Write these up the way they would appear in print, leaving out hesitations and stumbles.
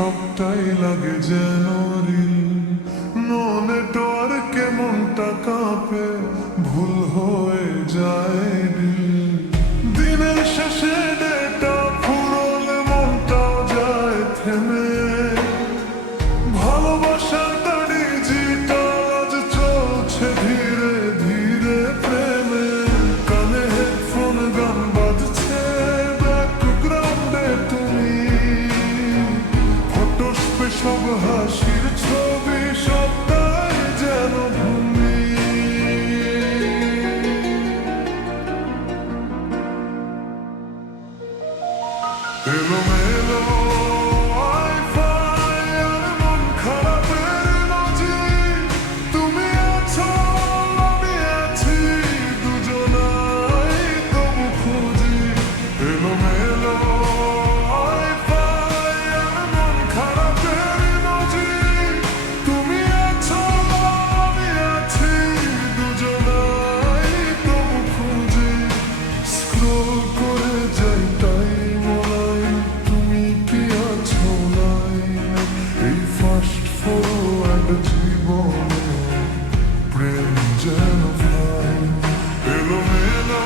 সবটাই লাগে যেন রিল। নো নেটওয়ার্কে মনটা কাঁপে, ভুল হয়ে যায় ডিল। দিনের শেষে ডেটা ফুরোলে মনটাও যায় থেমে। ভালোবাসাটা ডিজিটাল আজ চলছে ধীরে ধীরে প্রেমে। কানে হেডফোন গান বাজছে, ব্যাকগ্রাউন্ডে তুমি। ফটোস পে সব হাসির ছবি, সবটাই যেন ভূমি। এলোমেলো জীবনে প্রেম যেন ফ্লাই। এলোমেলো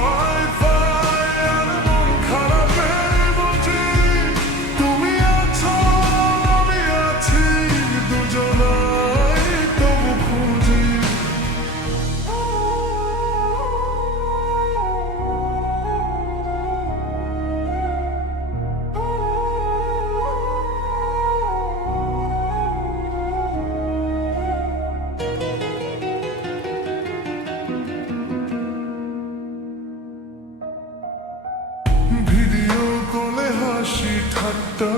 ওয়াইফাই আর মন খারাপের ইমোজি। তুমি আছো আমি আছি, দুজনাই তবু খুঁজি। ভিডিও কলে হাসি ঠাট্টা